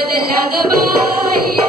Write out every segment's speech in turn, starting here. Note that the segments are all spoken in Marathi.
इतिहास ग बाई.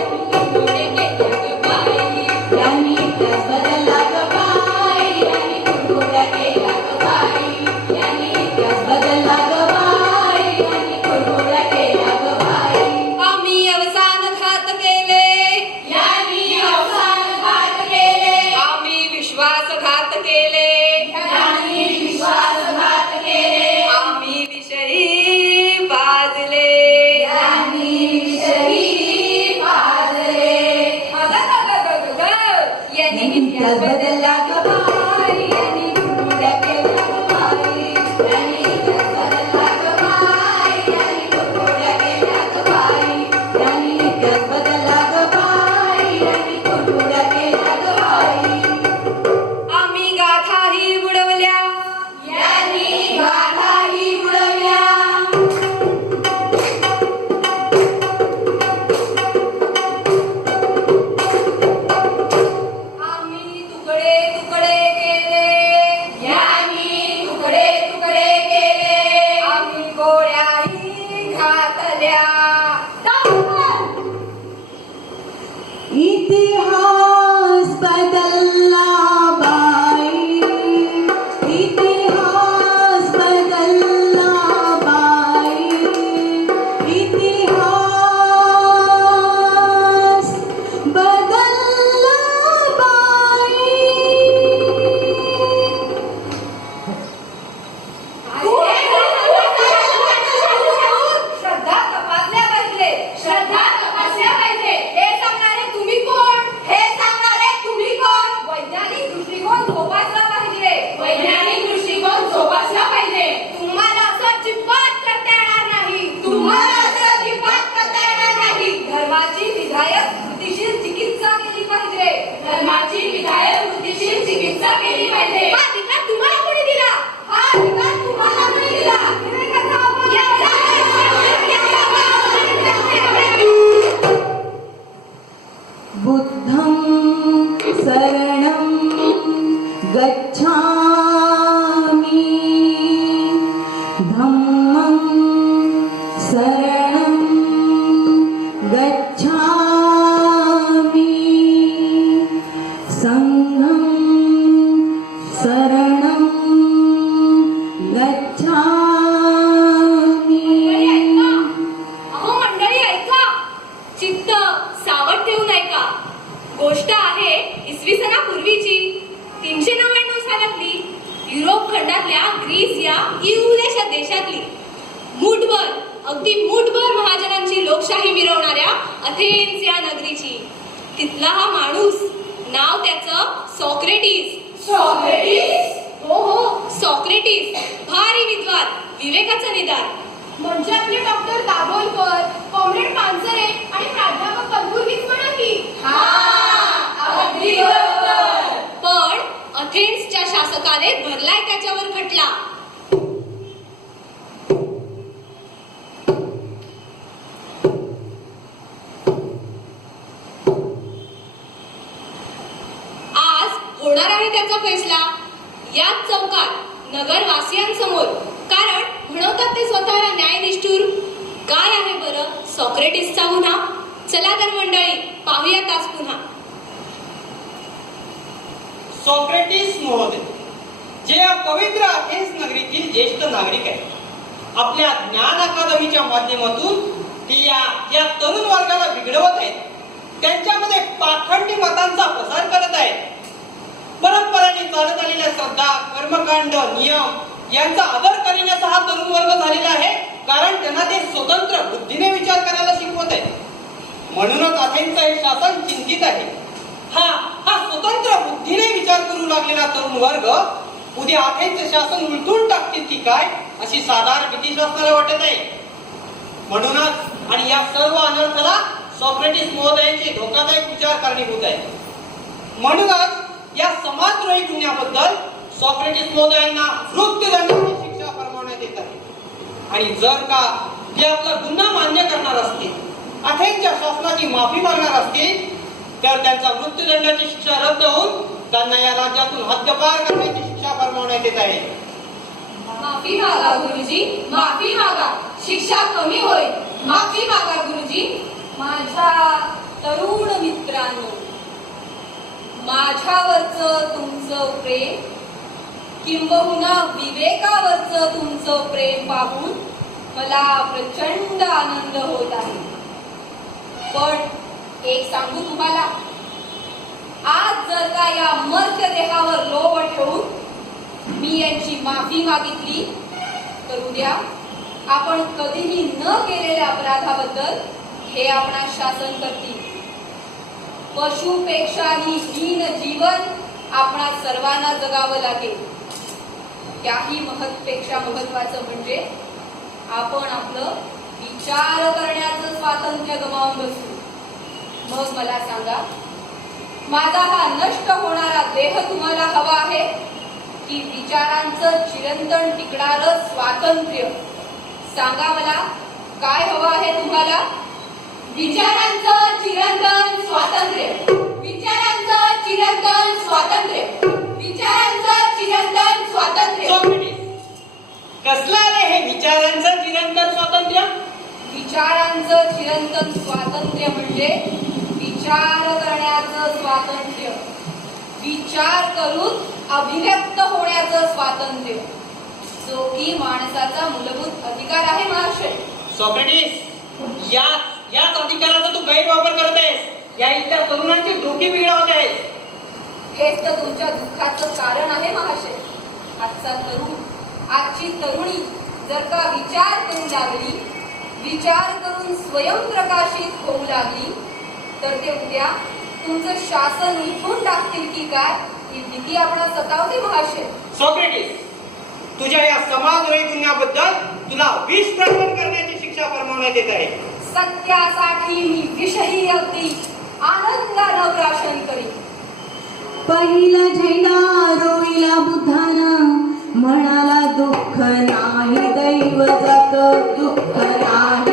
Chao. अथेन्सच्या भरलाय त्याच्यावर खटला. आज होणार आहे त्याचा फैसला. याच चौकात नगरवासियांसमोर. कारण म्हणवतात ते स्वतःला न्यायनिष्ठूर. काय आहे बरं सॉक्रेटिसचा गुन्हा? चला तर मंडळी पाहूयात आज पुन्हा. सॉक्रेटिस महोदय. जे या पवित्र अथेन्स नगरीतील ज्येष्ठ नागरिक आहेत आपल्या ज्ञान अकादमीच्या माध्यमातून ती या या तरुण वर्गाला बिघडवत आहेत त्यांच्यामध्ये पाखंडी मतांचा प्रसार करत आहेत. परंपरांनी चालत आलेल्या श्रद्धा कर्मकांड नियम यांचा आदर करण्याचा हा तरुण वर्ग झालेला आहे कारण त्यांना ते स्वतंत्र बुद्धीने विचार करायला शिकवत आहेत. म्हणूनच अथेन्सचं हे शासन चिंतित आहे. हा हा स्वतंत्र बुद्धीने विचार करू लागलेला तरुण वर्ग उद्या अखेरचं शासन उलटून टाकतील की काय? अशी साधारण भीती शासनाला वाटत आहे म्हणूनच आणि या सर्व अनर्थाला सॉक्रेटिस महोदयांचे धोकादायक विचार कारणीभूत आहे. म्हणूनच या समाजद्रोही गुन्ह्याबद्दल सॉक्रेटिस महोदयांना मृत्यूदंडाची शिक्षा फरमावण्यात येत आहे. आणि जर का ते आपला गुन्हा मान्य करणार असतील अखेरच्या शासनाची माफी मागणार असतील तर त्यांचा मृत्यूदंडाची शिक्षा रद्द होऊन त्यांना या राज्यातून हद्दपार करण्याची शिक्षा फरमावण्यात येत आहे. माफी मागा गुरुजी. माफी मागा. शिक्षा कमी होईल. माफी मागा गुरुजी. माझ्या तरुण मित्रांनो माझ्यावरच तुमचं प्रेम किंबहुना विवेकावरच तुमचं प्रेम पाहून मला प्रचंड आनंद होत आहे. पण एक सांगू तुम्हाला आज जर का या मर्त्य देहावर लोभ ठेवून मी यांची माफी मागितली तर उद्या आपण कधीही न केलेल्या अपराधाबद्दल हे आपण शासन करतील. पशुपेक्षाही हीन जीवन आपणा सर्वांना जगावं लागेल. त्याही महत्पेक्षा महत्वाचं म्हणजे आपण आपलं विचार करण्याचं स्वातंत्र्य गमावून बसू. मग मला सांगा माझा हा नष्ट होणारा देह तुम्हाला हवा आहे. की विचारांचं चिरंतन टिकणारं स्वातंत्र्य. सांगा मला काय हवं आहे तुम्हाला? विचारांचं चिरंतन स्वातंत्र्य. विचारांचं चिरंतन स्वातंत्र्य. विचारांचं चिरंतन स्वातंत्र्य. कसलं आले हे विचारांचं निरंतर स्वातंत्र्य? विचारांचं चिरंतन स्वातंत्र्य म्हणजे विचार करण्याचं स्वातंत्र्य. विचार करून अभिव्यक्त होण्याचं स्वातंत्र्य. जो की माणसाचा मूलभूत अधिकार आहे महाशय सॉक्रेटिस या याच अधिकाराचा तू गैरवापर करत आहेस. या इथल्या तरुणांची डोकी बिघडवत आहेस हेच तर तुमच्या दुःखाचं कारण आहे महाशय आजचा तरुण आजची तरुणी जर का विचार करू लागली विचार करून स्वयंप्रकाशित होऊ लागली तर ते उद्या तुमचं शासन उठून टाकतील की काय? ही भीती आपण सतावते महाशय. सॉक्रेटिस तुझ्या या समाजद्रोही गुन्ह्याबद्दल तुला विष प्रकरण करण्याची शिक्षा फरमावण्यात येत आहे. सत्यासाठी मी विषयी अगदी आनंदानं प्राशन करीन. पहिला झेंडा रोविला बुद्धाना म्हणाला दुःख नाही दैव जात दुःख नाही.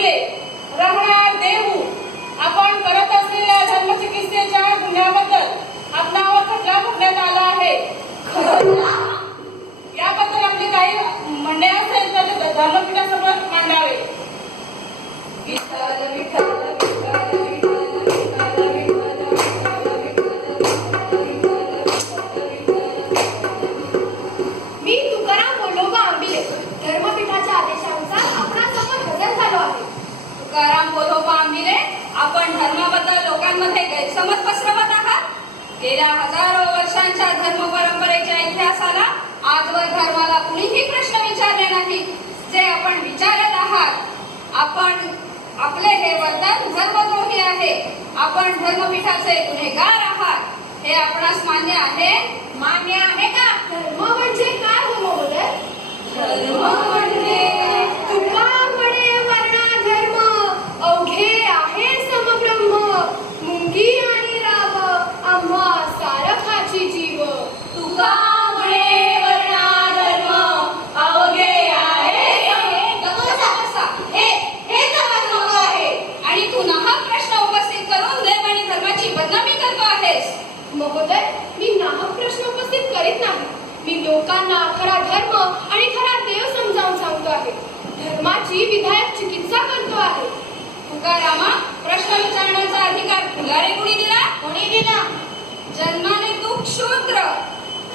बोलोबा रमणा राहणार देहू आपण करत असलेल्या धर्मचिकित्सेच्या गुन्ह्याबद्दल आपणावर खटला फुटण्यात आला आहे. याबद्दल आपले काही म्हणणे असेल तर धर्मपीठासमोर मांडावे. लोकांमध्ये गैरसमज पसरवत आहात. गेल्या हजारो वर्षांच्या धर्म परंपरेच्या इतिहासाला आजवर धर्माला कुणीही प्रश्न विचारले नाही. जे आपण विचारत आहात आपण आपले हे वर्तन धर्मद्रोही आहे. आपण धर्मपीठाचे गुन्हेगार आहात. हे आपणास मान्य आहे? मान्य आहे का? धर्म म्हणजे काय हो महोदय? धर्म म्हणजे तुका म्हणे वर्णा धर्म अवघे आहे समब्रह्म मुंगी आणि राव आम्हा सारखाची जीव तुका म्हणे वर्णा धर्म अवघे आहे बसा, बसा. हे हे धर्म आहे आणि तू नाहक प्रश्न उपस्थित करून देव आणि धर्माची बदनामी करतो आहेस महोदय मी नाहक प्रश्न उपस्थित करीत नाही मी लोकांना खरा धर्म आणि खरा देव समजावून सांगतो आहे धर्माची विधायक चिकित्सा करतो आहे. तुकारामा प्रश्न विचारण्याचा अधिकार तुला रे कोणी दिला? कोणी दिला? जन्माने तू क्षुद्र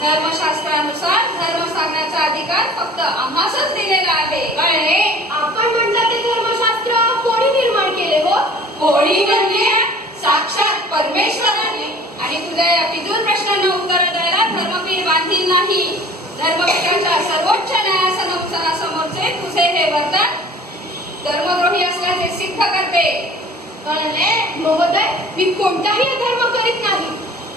धर्मशास्त्रानुसार धर्म सांगण्याचा अधिकार फक्त आम्हासच दिलेला आहे. अरे आपण म्हटलं ते धर्मशास्त्र कोणी निर्माण केले हो? कोणी म्हणजे? साक्षात परमेश्वराने. आणि तुझ्या या फिजूल प्रश्नांना उत्तर द्यायला धर्मपीठ बांधील नाही. धर्मपीठाच्या सर्वोच्च वर्तन धर्मद्रोही असल्याचे सिद्ध करते. कळले महोदय मी कोणताही अधर्म करीत नाही.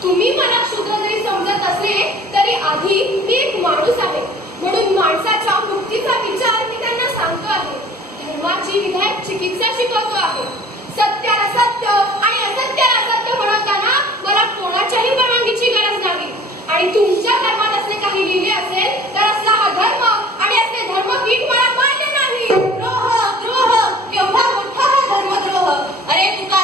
तुम्ही मला शुद्ध जरी समजत असले तरी आधी मी एक माणूस आहे. म्हणून माणसाच्या मुक्तीचा विचार मी त्यांना सांगतो आहे. धर्माची विधायक चिकित्सा शिकवतो आहे. सत्याला सत्य आणि असत्याला असत्य म्हणताना मला कोणाच्याही परवानगीची गरज नाही. आणि तुमच्या धर्मात असले काही लिहिले असेल तर असला हा धर्म आणि असले धर्मपीठ मला अरे तुकारामा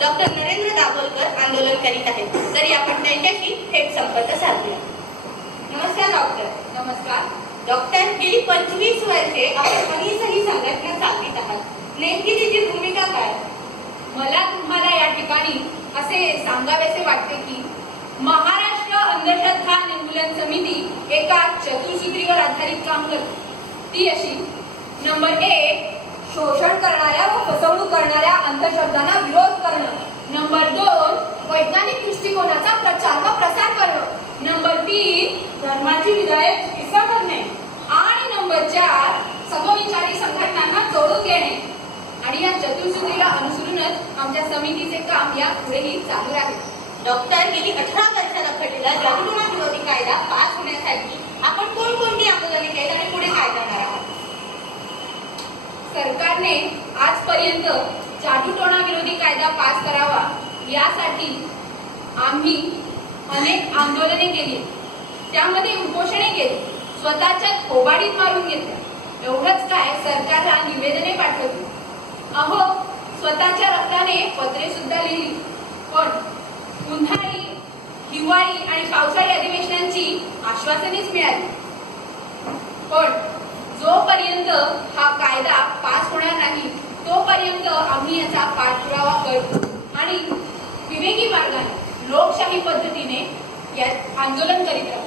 डॉक्टर नरेंद्र दाभोलकर आंदोलन करीत आहेत. तरी आपण त्यांच्याशी थेट संपर्क साधूया. नमस्कार डॉक्टर. नमस्कार. डॉक्टर गेली पंचवीस वर्षे आपण अहिंसा ही संघटना चालवित आहात. नेमकी तिची भूमिका काय? मला तुम्हाला या ठिकाणी असे सांगावेसे वाटते की महाराष्ट्र अंधश्रद्धा निर्मूलन समिती एका चतुसूत्रीवर आधारित काम करते. ती अशी नंबर एक शोषण करणाऱ्या व फसवणूक करणाऱ्या अंधश्रद्धांना विरोध करणं. नंबर दोन वैज्ञानिक दृष्टिकोनाचा प्रचार व प्रसार करणं. नंबर तीन धर्माची विधायक चिकित्सा करणे. आणि नंबर चार समविचारी संघटनांना जोडून घेणे. आणि या चतुर्सूत्रीला अनुसरूनच आमच्या समितीचे काम या पुढेही चालू राहील. डॉक्टर गेली अठरा वर्ष रखडलेला जागरूकता विरोधी कायदा पास होण्यासाठी आपण कोणकोणती आंदोलन केली आणि पुढे काय करणार आहात सरकारने आजपर्यंत जादूटोणा विरोधी कायदा पास करावा यासाठी आम्ही अनेक आंदोलने केली. त्यामध्ये उपोषणे केली. स्वतःच्या थोबाडीत मारून घेतल्या. एवढंच काय सरकारला निवेदने पाठवली. अहो स्वतःच्या रक्ताने पत्रे सुद्धा लिहिली. पण उन्हाळी हिवाळी आणि पावसाळी अधिवेशनांची आश्वासनेच मिळाली. पण जोपर्यंत हा कायदा पास होणार नाही तोपर्यंत आम्ही याचा पाठपुरावा करतो. आणि विवेकी मार्गाने लोकशाही पद्धतीने यात आंदोलन करीत राहू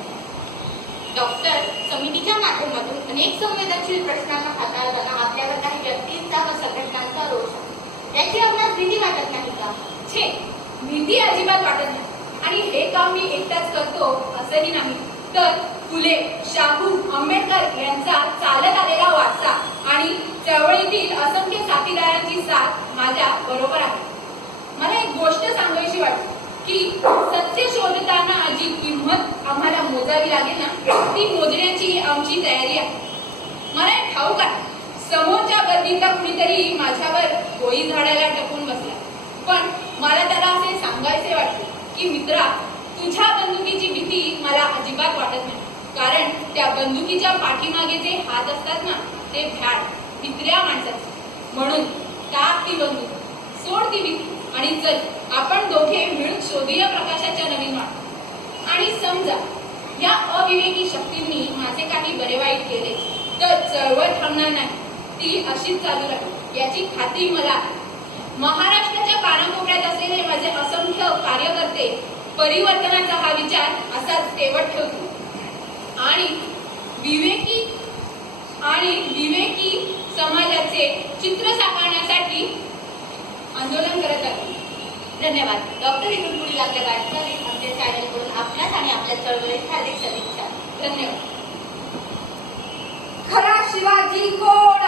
डॉक्टर समितीच्या माध्यमातून अनेक संवेदनशील प्रश्नांना हाताळताना आपल्यावर काही व्यक्तींचा व संघटनांचा रोष आहे. याची आपणास भीती वाटत नाही का? छे भीती अजिबात वाटत नाही. आणि हे काम मी एकटाच करतो असंही नाही. तर फुले शाहू आंबेडकर यांचा चालत आलेला वारसा आणि चळवळीतील असंख्य साथीदारांची साथ माझ्या बरोबर आहे. मला एक गोष्ट सांगायची वाटते की सत्य शोधताना जी किंमत आम्हाला मोजावी लागेल ना ती मोजण्याची आमची तयारी आहे. मला एक ठाऊक आहे समोरच्या गर्दीतला कुणीतरी माझ्यावर गोळी झाडायला टपून बसला. पण मला त्याला असे सांगायचे वाटते की मित्रा तुझ्या बंदुकीची भीती मला अजिबात वाटत नाही. कारण त्या बंदुकीच्या पाठीमागे जे हात असतात ना ते भ्याड भित्र्या माणसाचे. म्हणून टाक ती बंदूक सोड ती भीती आणि चल आपण दोघे मिळून शोधूया प्रकाशाच्या नवीन वाट. आणि समजा या अविवेकी शक्तींनी माझे काही बरे वाईट केले तर चळवळ थांबणार नाही. ती अशीच चालू राहील याची खात्री मला महाराष्ट्राच्या कानाकोपऱ्यात असलेले माझे असंख्य कार्यकर्ते परिवर्तनाचा हा विचार असाच तेवट ठेवतो. आणि विवेकी आणि विवेकी समाजाचे चित्र साकारण्यासाठी आंदोलन करत आहे धन्यवाद. डॉक्टर इथून पुढील आपल्या वाटचालीत आमच्या चॅनलकडून आपल्याच आणि आपल्या चळवळीत हार्दिक सदिच्छा धन्यवाद. खरा शिवाजी कोण?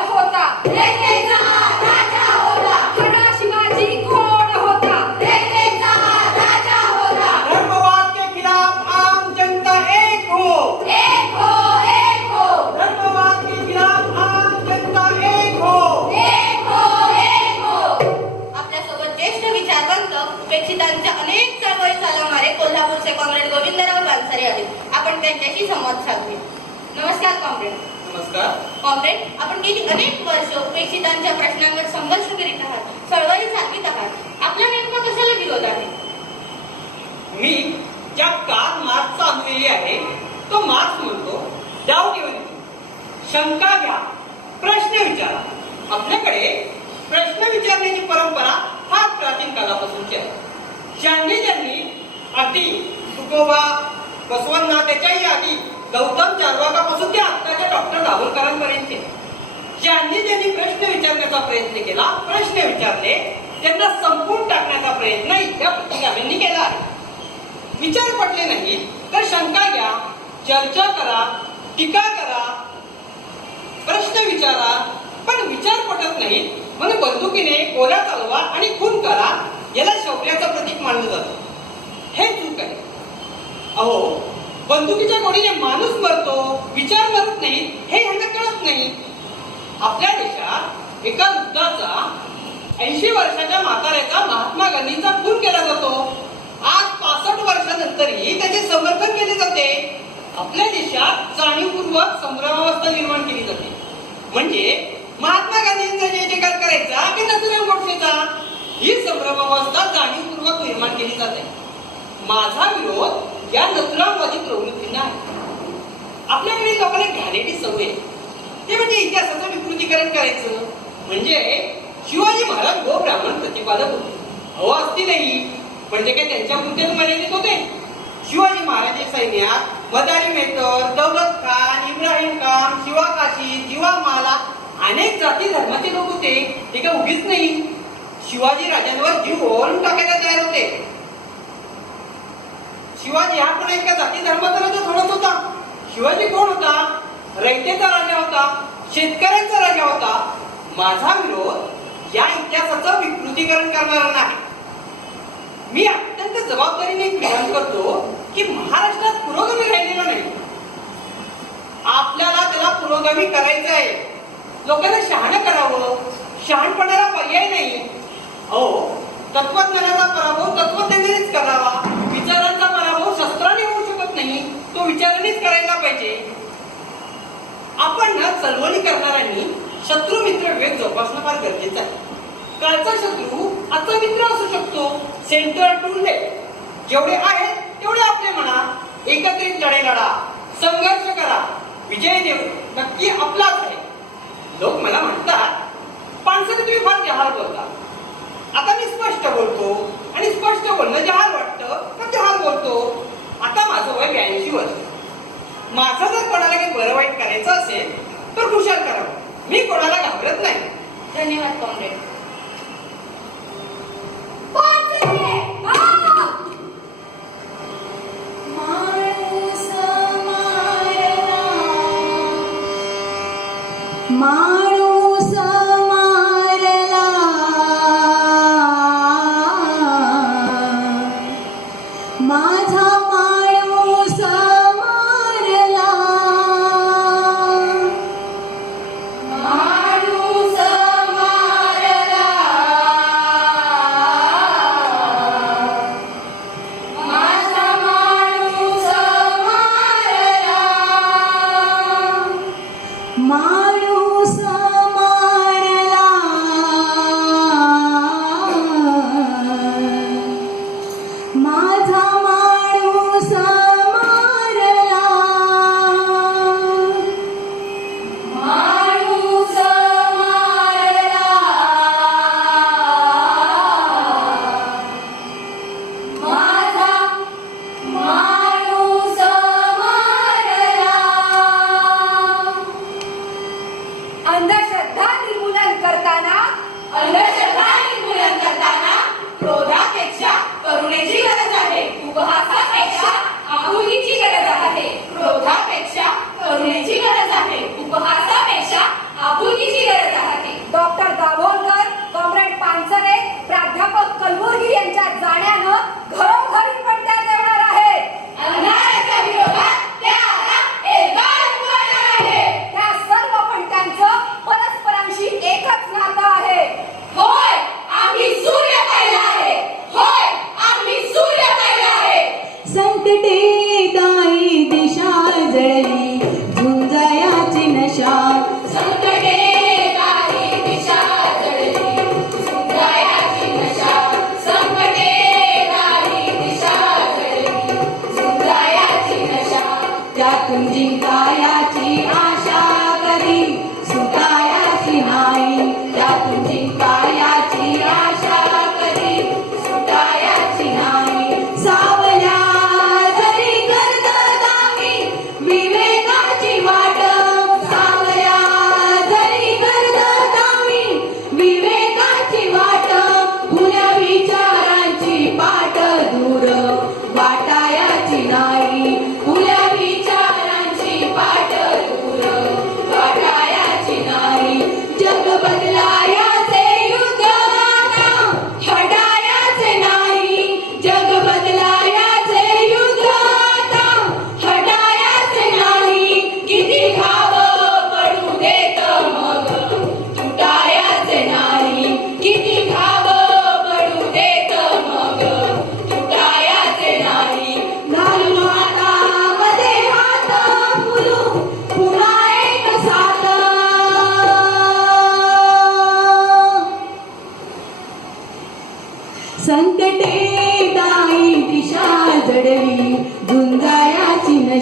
अगदी तुकोबा बसवन्ना त्याच्याही आधी गौतम चारवाकापासून ते आत्ताच्या डॉक्टर दाभोलकरांपर्यंत ज्यांनी ज्यांनी प्रश्न विचारण्याचा प्रयत्न केला प्रश्न विचारले त्यांना संपून टाकण्याचा प्रयत्न इथल्या प्रतिगामींनी केला आहे. विचार पटले नाही तर शंका घ्या चर्चा करा टीका करा प्रश्न विचारा पण विचार पटत नाही म्हणून बंदुकीने गोळ्या चालवा आणि खून करा याला शौर्याचं प्रतीक मानलं जातं. हे चूक आहे अहो बंदुकीच्या गोडीने माणूस मरतो विचार मरत नाही हे ह्यांना कळत नाही. आपल्या देशात एका वृद्धाचा ऐंशी वर्षाच्या म्हाताऱ्याचा महात्मा गांधींचा खून केला जातो. आज पासष्ट वर्षानंतरही त्याचे समर्थन केले जाते. आपल्या देशात जाणीवपूर्वक संभ्रमावस्था निर्माण केली जाते. म्हणजे महात्मा गांधींचा जय जयकार करायचा की नथुराम गोडसेचा? ही संभ्रमावस्था जाणीवपूर्वक निर्माण केली जाते. माझा विरोध या नतुरामवादी प्रवृत्तींना आहे. आपल्याकडे लोकांना घाणेरडी सवय आहे. ते म्हणजे इतिहासाचं विकृतीकरण करायचं. म्हणजे शिवाजी महाराज गो ब्राह्मण प्रतिपादक होते. अहो असतीलही म्हणजे काय त्यांच्या मुद्द्यात मर्यादित होते. शिवाजी महाराज सैन्यात मदारी मेहतर दौलत खान इब्राहिम खान शिवा काशी जीवा माला अनेक जाती धर्माचे लोक होते. ते काय उगीच नाही. शिवाजी राजांवर जीव ओवाळून टाकायला तयार होते. शिवाजी हा पण एका जाती धर्माचा राजा होता. शिवाजी कोण होता? रयतेचा राजा होता शेतकऱ्यांचा राजा होता. माझा विरोध या इतिहासाचं विकृतीकरण करणारा नाही. मी अत्यंत जबाबदारीने एक विधान करतो की महाराष्ट्रात पुरोगामी राहिलेला नाही. आपल्याला त्याला पुरोगामी करायचं आहे. लोकांना शहाणं करावं शहाणपणाला पर्याय नाही. हो तत्वज्ञानाचा पराभव तत्वज्ञानानेच करावा विचारांचा पराभव शस्त्राने होऊ शकत नाही तो विचारानेच करायला पाहिजे. आपण ना चळवळी करणाऱ्यांनी शत्रू मित्र विवेक जोपासणं फार गरजेचं आहे. कालचा शत्रू आजचा मित्र असू शकतो सेंटर टू लेफ्ट जेवढे आहेत तेवढे आपले म्हणा. एकत्रित लढाई लढा संघर्ष करा. विजय देव नक्की आपलाच आहे. लोक मला म्हणतात पाणसाने तुम्ही फार जहाल बोलता. आता मी स्पष्ट बोलतो आणि स्पष्ट बोलणं जहाल वाटतं तर जहाल बोलतो? आता माझं वय ब्याऐंशी वर्ष. माझं जर कोणाला काही बरं वाईट करायचं असेल तर खुशाल करावं मी कोणाला घाबरत नाही. धन्यवाद कॉम्रेड.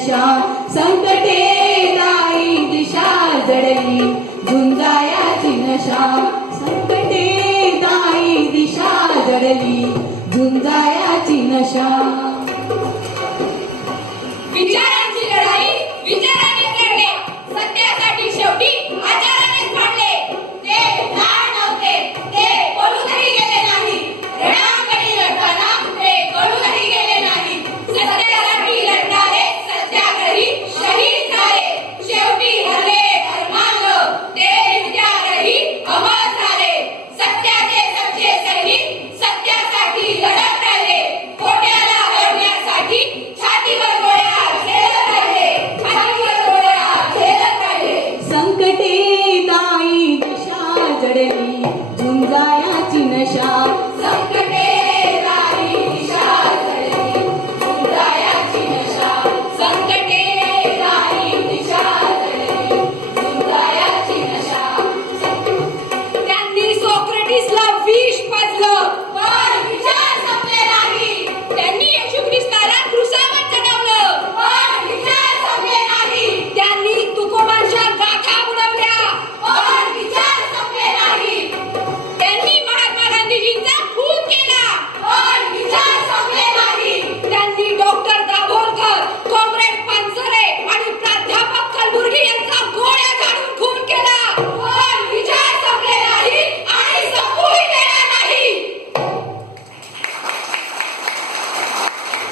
दिशा. संकटे दाई दिशा जडली. झुंजायाची नशा. संकटे दाई दिशा जडली. झुंजायाची नशा. झुंजायाची नशा. संकटे